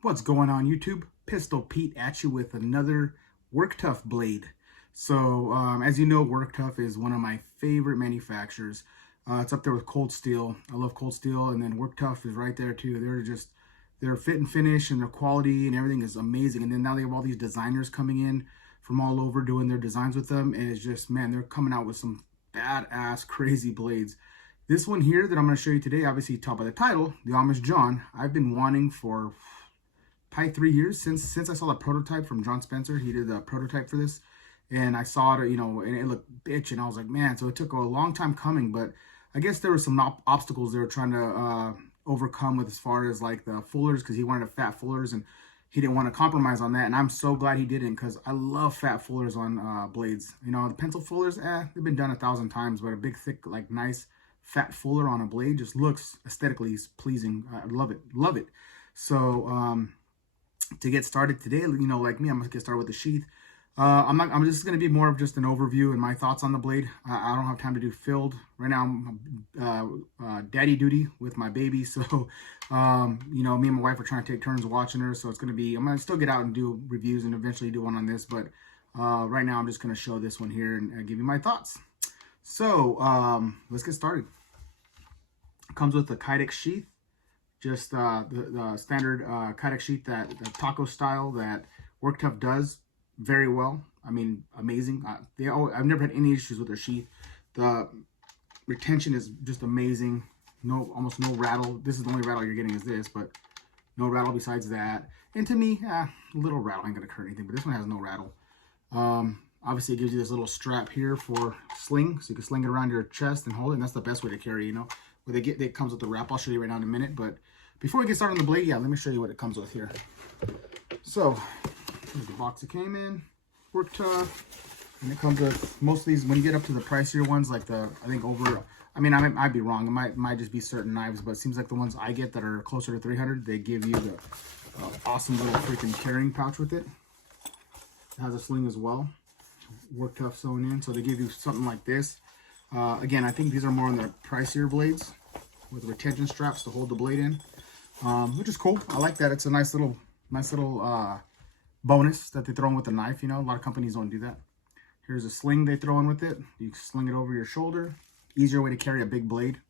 What's going on, YouTube? Pistol Pete at you with another Work Tough blade. So, as you know, Work Tough is one of my favorite manufacturers. It's up there with Cold Steel. I love Cold Steel, and then Work Tough is right there too. They're fit and finish, and their quality and everything is amazing. And then now they have all these designers coming in from all over doing their designs with them, and it's just, man, they're coming out with some badass, crazy blades. This one here that I'm going to show you today, obviously you tell by the title, the Amish Jon. I've been wanting for probably 3 years since I saw the prototype from John Spencer. He did the prototype for this, and I saw it, and it looked bitch, and I was like, man. So it took a long time coming, but I guess there were some obstacles they were trying to overcome with as far as like the fullers, because he wanted a fat fullers, and he didn't want to compromise on that. And I'm so glad he didn't, because I love fat fullers on blades. The pencil fullers, they've been done 1,000 times, but a big, thick, like nice fat fuller on a blade just looks aesthetically pleasing. I love it. So to get started today, like me, I'm gonna get started with the sheath. I'm just gonna be more of just an overview and my thoughts on the blade. I don't have time to do filled right now. I'm daddy duty with my baby, so me and my wife are trying to take turns watching her. So I'm gonna still get out and do reviews and eventually do one on this, but right now I'm just gonna show this one here and give you my thoughts. So let's get started. It comes with the Kydex sheath. Just the standard Kydex sheath, that the taco style that Work Tough does very well. I mean, amazing. I've never had any issues with their sheath. The retention is just amazing. Almost no rattle. This is the only rattle you're getting is this, but no rattle besides that. And to me, a little rattle ain't gonna hurt anything, but this one has no rattle. Obviously, it gives you this little strap here for sling, so you can sling it around your chest and hold it. And that's the best way to carry, it comes with the wrap. I'll show you right now in a minute, but before we get started on the blade, let me show you what it comes with here. So here's the box it came in. Work Tough, and it comes with most of these. When you get up to the pricier ones, like I might be wrong, it might just be certain knives, but it seems like the ones I get that are closer to 300, they give you the awesome little freaking carrying pouch with it. It has a sling as well, Work Tough sewn in, so they give you something like this. Again, I think these are more on the pricier blades with retention straps to hold the blade in, which is cool. I like that. It's a nice little bonus that they throw in with the knife. A lot of companies don't do that. Here's a sling they throw in with it. You sling it over your shoulder. Easier way to carry a big blade.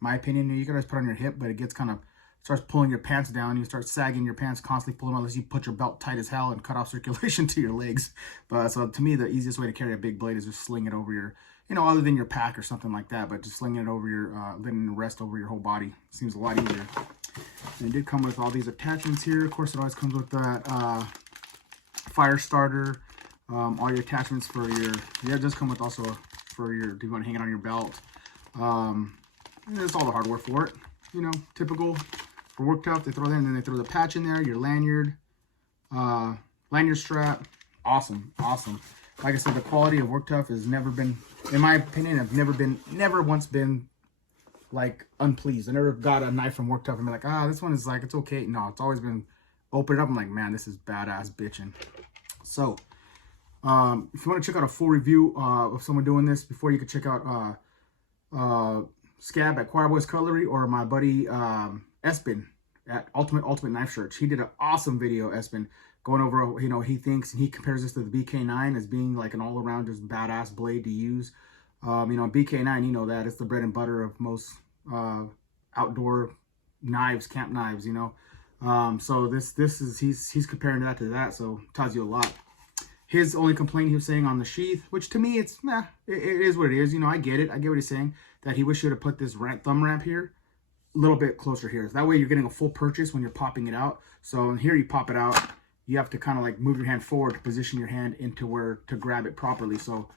My opinion, you can always put it on your hip, but it gets starts pulling your pants down. You start sagging your pants, constantly pulling unless you put your belt tight as hell and cut off circulation to your legs. But so to me, the easiest way to carry a big blade is just sling it over your, other than your pack or something like that, but just slinging it over your, letting it rest over your whole body seems a lot easier. And it did come with all these attachments here. Of course, it always comes with that fire starter, all your attachments for your, it does come with also for your, do you want to hang it on your belt? And there's all the hardware for it, typical for Work Tough. They throw that in, and then they throw the patch in there, your lanyard, lanyard strap. Awesome. Like I said, the quality of Work Tough has never been, in my opinion, never once been like unpleased. I never got a knife from Work Tough and be like, this one is like, it's okay. No, it's always been open it up. I'm like, man, this is badass bitching. So if you want to check out a full review of someone doing this, before you can check out Scab at Choir Boys Cutlery, or my buddy Espen at Ultimate Knife Shirts. He did an awesome video, Espen, going over, he thinks, and he compares this to the BK9 as being like an all-around just badass blade to use. BK9, that it's the bread and butter of most outdoor knives, camp knives, so this is, he's comparing that to that, so it tells you a lot. His only complaint, he was saying on the sheath, which to me, it's, it is what it is. I get it. I get what he's saying, that he wish he would have put this thumb ramp here a little bit closer here. So that way you're getting a full purchase when you're popping it out. So here you pop it out, you have to kind of like move your hand forward to position your hand into where to grab it properly. So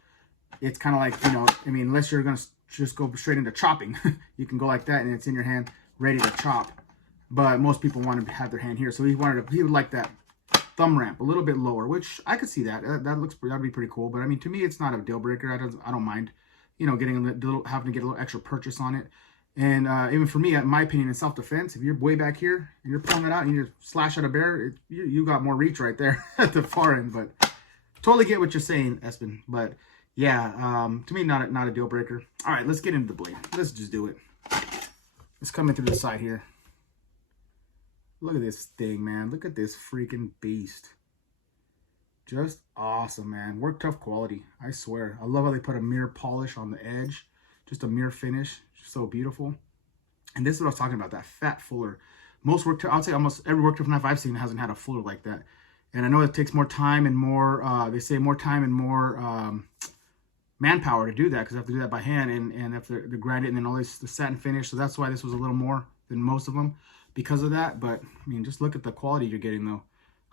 it's kind of like, unless you're going to just go straight into chopping, you can go like that and it's in your hand ready to chop. But most people want to have their hand here. So he would like that thumb ramp a little bit lower, which I could see that. That'd be pretty cool. But I mean, to me, it's not a deal breaker. I don't mind, having to get a little extra purchase on it. And even for me, in my opinion, in self-defense, if you're way back here and you're pulling it out and you just slash at a bear, you got more reach right there at the far end. But totally get what you're saying, Espen. But yeah, to me, not a deal breaker. All right, let's get into the blade. Let's just do it. It's coming through the side here. Look at this thing, man. Look at this freaking beast. Just awesome, man. Work tough quality. I swear. I love how they put a mirror polish on the edge. Just a mirror finish. Just so beautiful. And this is what I was talking about, that fat fuller. Most work tough, I'd say almost every work tough knife I've seen hasn't had a fuller like that. And I know it takes more time and more, they say more time and more manpower to do that, because I have to do that by hand and have to grind it, and then all this the satin finish. So that's why this was a little more than most of them because of that. But I mean, just look at the quality you're getting though.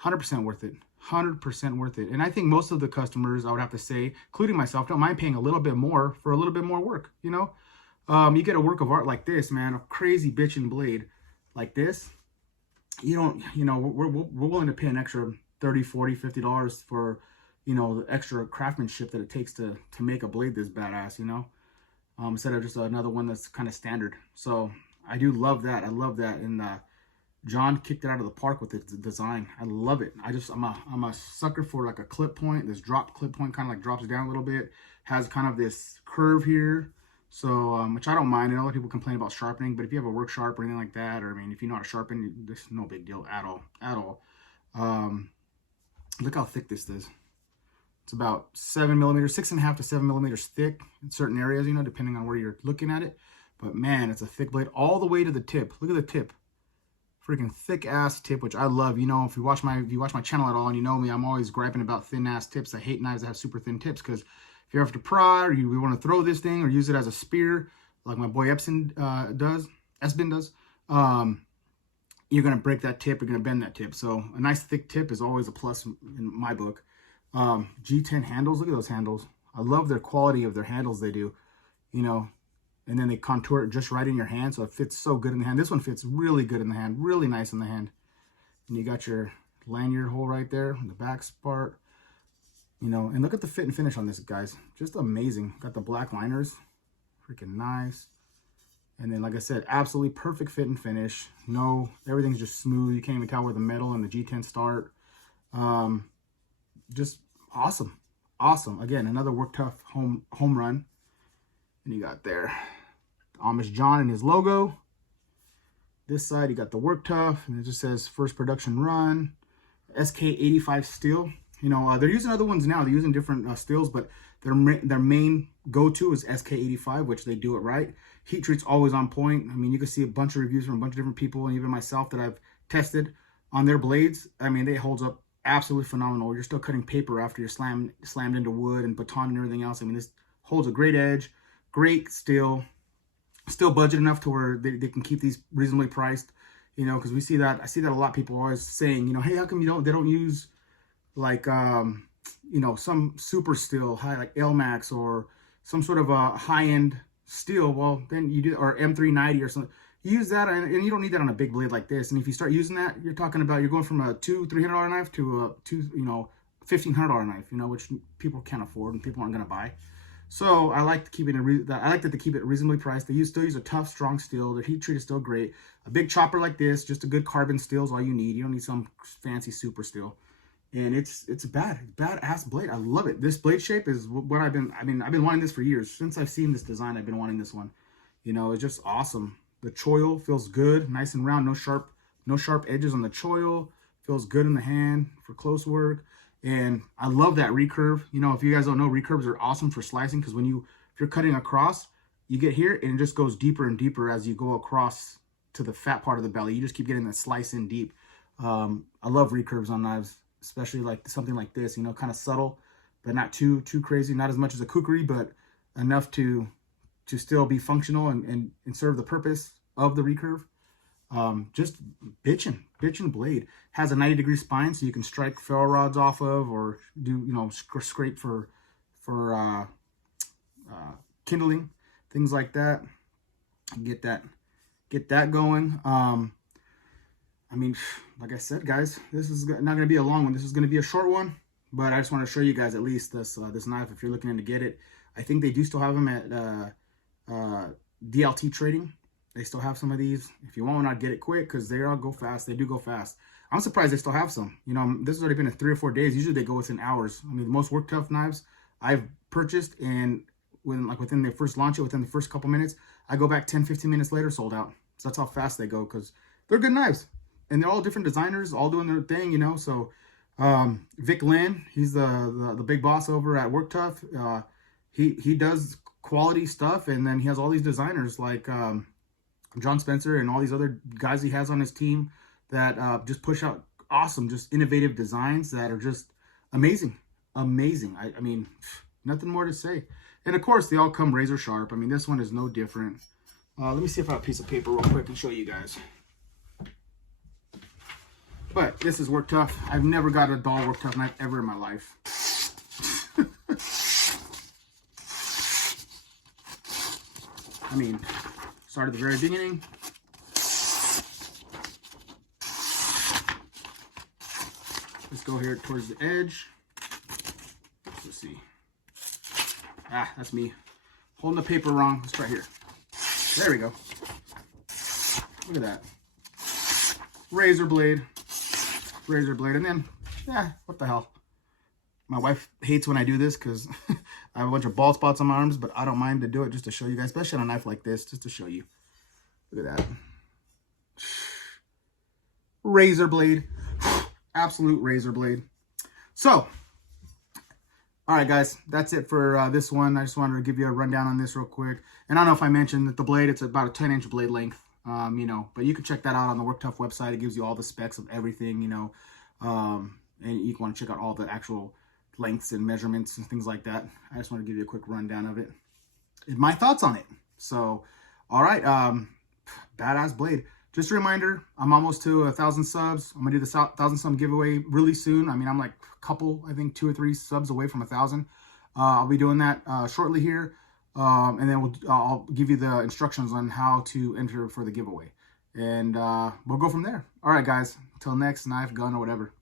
100% worth it. 100% worth it. And I think most of the customers, I would have to say, including myself, don't mind paying a little bit more for a little bit more work, you know? You get a work of art like this, man, a crazy bitchin' blade like this. You don't, you know, we're willing to pay an extra $30, $40, $50 for, you know, the extra craftsmanship that it takes to make a blade this badass, you know, instead of just another one that's kind of standard. So I do love that. I love that. And John kicked it out of the park with the design. I love it. I'm a sucker for like a clip point. This drop clip point kind of like drops down a little bit, has kind of this curve here. So, which I don't mind. And a lot of people complain about sharpening, but if you have a work sharp or anything like that, or I mean, if you know how to sharpen, this is no big deal at all. Look how thick this is. It's about 7 millimeters, 6.5 to 7 millimeters thick in certain areas, you know, depending on where you're looking at it. But man, it's a thick blade all the way to the tip. Look at the tip. Freaking thick ass tip, which I love. You know, if you watch my channel at all and you know me, I'm always griping about thin ass tips. I hate knives that have super thin tips, because if you're after prod or you want to throw this thing or use it as a spear, like my boy Esben does, you're gonna break that tip. You're gonna bend that tip. So a nice thick tip is always a plus in my book. G10 handles. Look at those handles. I love their quality of their handles they do. You know. And then they contour it just right in your hand, so it fits so good in the hand. This one fits really good in the hand, really nice in the hand. And you got your lanyard hole right there on the back part. You know, and look at the fit and finish on this, guys. Just amazing. Got the black liners, freaking nice. And then, like I said, absolutely perfect fit and finish. No, everything's just smooth. You can't even tell where the metal and the G10 start. Just awesome, awesome. Again, another work tough home run. And you got there Amish Jon and his logo. This side, you got the work tough, and it just says first production run, SK85 steel. You know, they're using other ones now. They're using different steels, but their main go-to is SK85, which they do it right. Heat treat's always on point. I mean, you can see a bunch of reviews from a bunch of different people, and even myself that I've tested on their blades. I mean, they holds up absolutely phenomenal. You're still cutting paper after you're slammed into wood and baton and everything else. I mean, this holds a great edge. Great still budget enough to where they can keep these reasonably priced, you know, because I see that a lot of people always saying, you know, hey, how come they don't use like you know, some super steel high like Elmax or some sort of a high-end steel. Well, then you do, or M390 or something. You use that, and you don't need that on a big blade like this. And if you start using that, you're talking about you're going from a $200-300 knife to a $1,500 knife, you know, which people can't afford and people aren't going to buy. So I like to keep it. I like that they keep it reasonably priced. They still use a tough, strong steel. Their heat treat is still great. A big chopper like this, just a good carbon steel is all you need. You don't need some fancy super steel. And it's a badass blade. I love it. This blade shape is what I've been wanting this for years. Since I've seen this design, I've been wanting this one. You know, it's just awesome. The choil feels good, nice and round. No sharp edges on the choil. Feels good in the hand for close work. And I love that recurve. You know, if you guys don't know, recurves are awesome for slicing, because if you're cutting across, you get here and it just goes deeper and deeper as you go across to the fat part of the belly. You just keep getting that slice in deep. I love recurves on knives, especially like something like this, you know, kind of subtle, but not too crazy. Not as much as a kukri, but enough to still be functional and serve the purpose of the recurve. Just bitchin' blade. Has a 90-degree spine, so you can strike ferro rods off of, or do, you know, scrape for kindling, things like that. Get that going. I mean, like I said, guys, this is not going to be a long one. This is going to be a short one, but I just want to show you guys at least this knife if you're looking to get it. I think they do still have them at DLT Trading. They still have some of these. If you want one, I'd get it quick, because they all go fast. They do go fast. I'm surprised they still have some. You know, this has already been in 3 or 4 days. Usually they go within hours. I mean, the most work tough knives I've purchased, and within their first launch, within the first couple minutes, I go back 10, 15 minutes later, sold out. So that's how fast they go, because they're good knives. and they're all different designers, all doing their thing, you know. So Vic Lynn, he's the big boss over at Work Tough. He does quality stuff, and then he has all these designers like John Spencer and all these other guys he has on his team that just push out awesome, just innovative designs that are just amazing. Amazing. I mean, nothing more to say. And of course, they all come razor sharp. I mean, this one is no different. Let me see if I have a piece of paper real quick and show you guys. But this is Work Tough. I've never got a dull Work Tough knife ever in my life. I mean, start at the very beginning. Let's go here towards the edge. Let's see. Ah, that's me holding the paper wrong. Let's try here. There we go. Look at that. Razor blade. Razor blade. And then, yeah, what the hell. My wife hates when I do this because I have a bunch of bald spots on my arms, but I don't mind to do it just to show you guys, especially on a knife like this, just to show you. Look at that. Razor blade. Absolute razor blade. So, all right, guys, that's it for this one. I just wanted to give you a rundown on this real quick. And I don't know if I mentioned that the blade, it's about a 10-inch blade length, you know, but you can check that out on the Work Tough website. It gives you all the specs of everything, you know, and you can want to check out all the actual lengths and measurements and things like that. I just want to give you a quick rundown of it and my thoughts on it. So, all right, badass blade. Just a reminder, I'm almost to 1,000 subs. I'm gonna do the 1,000 sub giveaway really soon. I mean, I'm like a couple, I think 2 or 3 subs away from 1,000. I'll be doing that shortly here, and then I'll give you the instructions on how to enter for the giveaway, and we'll go from there. All right, guys. Until next knife, gun, or whatever.